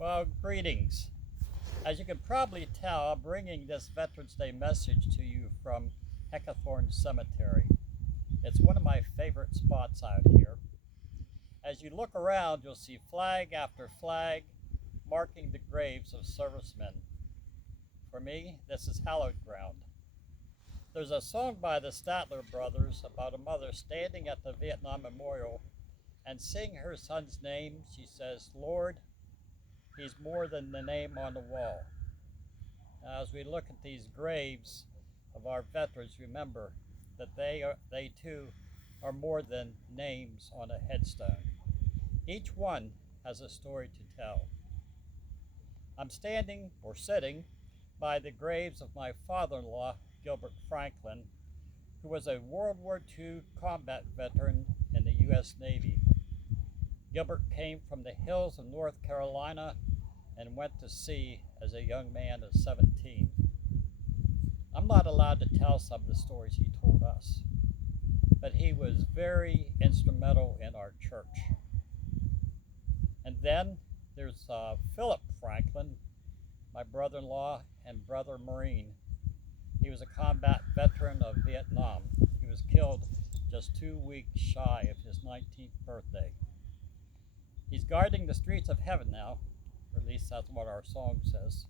Well, greetings. As you can probably tell, I'm bringing this Veterans Day message to you from Heckathorn Cemetery. It's one of my favorite spots out here. As you look around, you'll see flag after flag marking the graves of servicemen. For me, this is hallowed ground. There's a song by the Statler brothers about a mother standing at the Vietnam Memorial and seeing her son's name. She says, "Lord, he's more than the name on the wall." Now, as we look at these graves of our veterans, remember that they too are more than names on a headstone. Each one has a story to tell. I'm sitting by the graves of my father-in-law, Gilbert Franklin, who was a World War II combat veteran in the U.S. Navy. Gilbert came from the hills of North Carolina and went to sea as a young man of 17. I'm not allowed to tell some of the stories he told us, but he was very instrumental in our church. And then there's Philip Franklin, my brother-in-law and brother Marine. He was a combat veteran of Vietnam. He was killed just 2 weeks shy of his 19th birthday. He's guarding the streets of heaven now, or at least that's what our song says.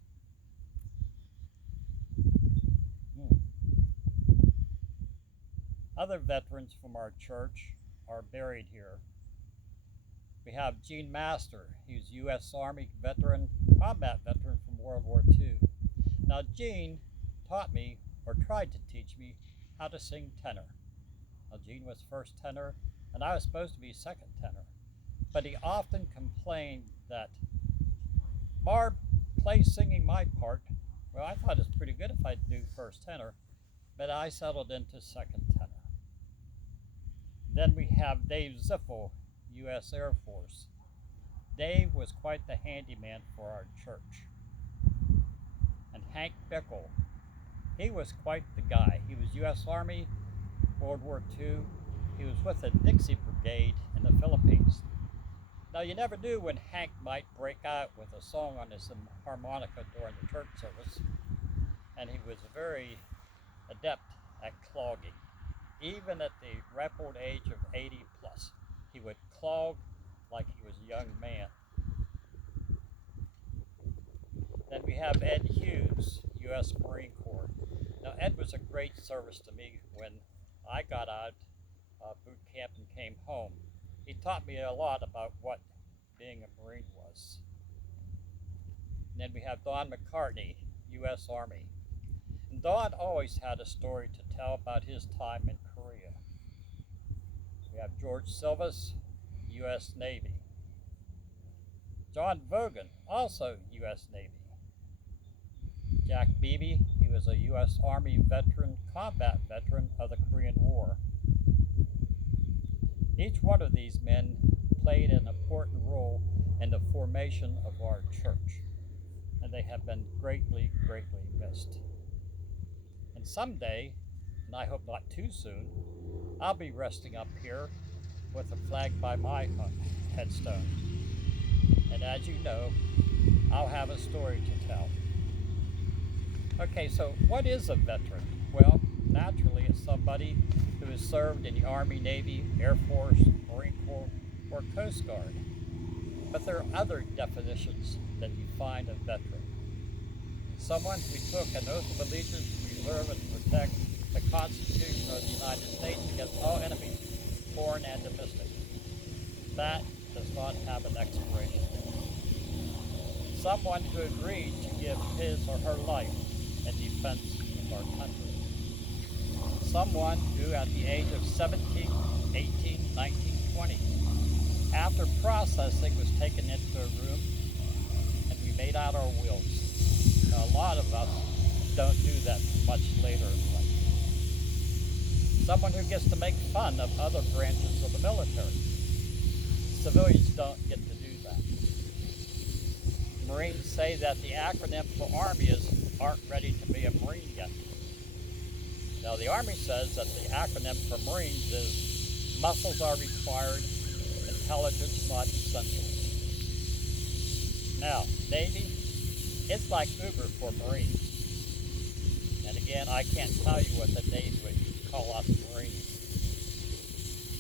Other veterans from our church are buried here. We have Gene Master. He was U.S. Army veteran, combat veteran from World War II. Now, Gene taught me, or tried to teach me, how to sing tenor. Now, Gene was first tenor, and I was supposed to be second tenor. But he often complained that, "Barb, play singing my part." Well, I thought it was pretty good if I'd do first tenor, but I settled into second tenor. Then we have Dave Ziffel, U.S. Air Force. Dave was quite the handyman for our church. And Hank Bickle, he was quite the guy. He was U.S. Army, World War II. He was with the Dixie Brigade in the Philippines. Now, you never knew when Hank might break out with a song on his harmonica during the church service, and he was very adept at clogging. Even at the ripe old age of 80 plus, he would clog like he was a young man. Then we have Ed Hughes, U.S. Marine Corps. Now, Ed was a great service to me when I got out of boot camp and came home. He taught me a lot about what being a Marine was. And then we have Don McCartney, U.S. Army. And Don always had a story to tell about his time in Korea. We have George Silvas, U.S. Navy. John Vogan, also U.S. Navy. Jack Beebe, he was a U.S. Army veteran, combat veteran of the Korean War. Each one of these men played an important role in the formation of our church, and they have been greatly, greatly missed. And someday, and I hope not too soon, I'll be resting up here with a flag by my headstone. And as you know, I'll have a story to tell. Okay, so what is a veteran? Well, naturally it's somebody who has served in the Army, Navy, Air Force, Marine Corps, or Coast Guard. But there are other definitions that define a veteran. Someone who took an oath of allegiance to preserve and protect the Constitution of the United States against all enemies, foreign and domestic. That does not have an expiration date. Someone who agreed to give his or her life in defense of our country. Someone who at the age of 17, 18, 19, 20, after processing was taken into a room and we made out our wills. Now, a lot of us don't do that much later in life. Someone who gets to make fun of other branches of the military. Civilians don't get to do that. Marines say that the acronym for Army is "aren't ready to be a Marine yet." Now, the Army says that the acronym for Marines is muscles are required, intelligence not essential. Now, Navy, it's like Uber for Marines. And again, I can't tell you what the Navy would call us Marines.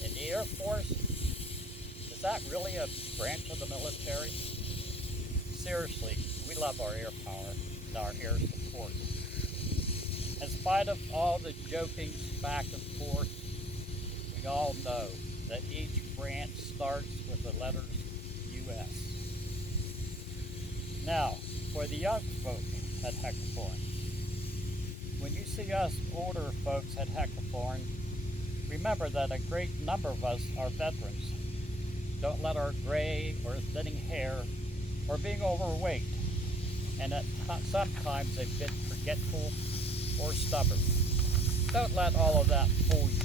In the Air Force, is that really a branch of the military? Seriously, we love our air power and our air support. In spite of all the jokings back and forth, we all know that each branch starts with the letters U.S. Now, for the young folk at Heckathorn, when you see us older folks at Heckathorn, remember that a great number of us are veterans. Don't let our gray or thinning hair or being overweight and at sometimes a bit forgetful or stubborn. Don't let all of that fool you.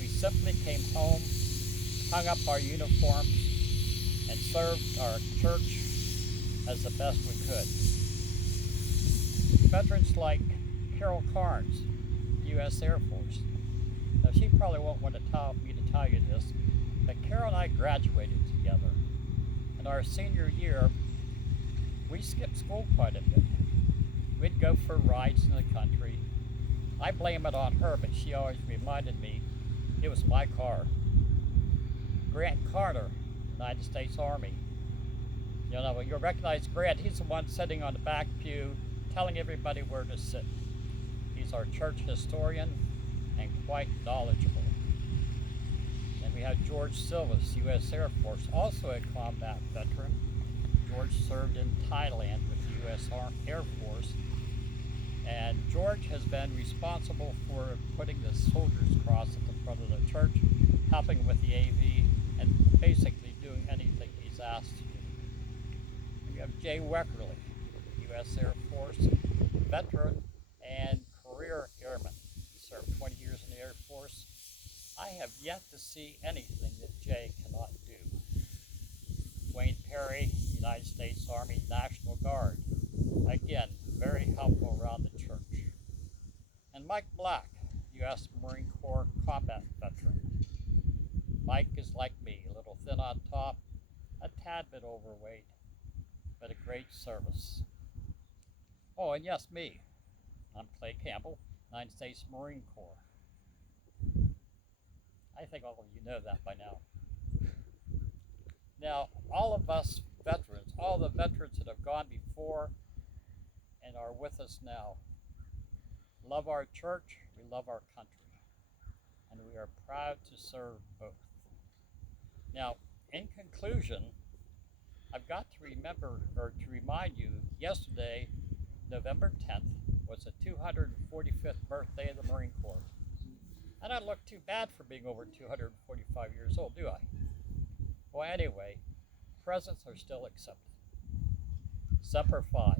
We simply came home, hung up our uniforms, and served our church as the best we could. Veterans like Carol Carnes, U.S. Air Force. Now she probably won't want to tell me to tell you this, but Carol and I graduated together. In our senior year, we skipped school quite a bit. We'd go for rides in the country. I blame it on her, but she always reminded me it was my car. Grant Carter, United States Army. You know, you'll recognize Grant. He's the one sitting on the back pew telling everybody where to sit. He's our church historian and quite knowledgeable. And we have George Silvas, U.S. Air Force, also a combat veteran. George served in Thailand with the U.S. Air Force. And George has been responsible for putting the Soldiers Cross at the front of the church, helping with the AV, and basically doing anything he's asked to do. We have Jay Weckerly, U.S. Air Force, veteran and career airman. He served 20 years in the Air Force. I have yet to see anything that Jay cannot do. Wayne Perry, United States Army National Guard. Again, very helpful around the church. And Mike Black, U.S. Marine Corps combat veteran. Mike is like me, a little thin on top, a tad bit overweight, but a great service. Oh, and yes, me. I'm Clay Campbell, United States Marine Corps. I think all of you know that by now. Now, all of us veterans, all the veterans that have gone before and are with us now, love our church, we love our country, and we are proud to serve both. Now, in conclusion, I've got to remember or to remind you, yesterday, November 10th, was the 245th birthday of the Marine Corps. I don't look too bad for being over 245 years old, do I? Well, anyway, presents are still accepted. Semper Fi.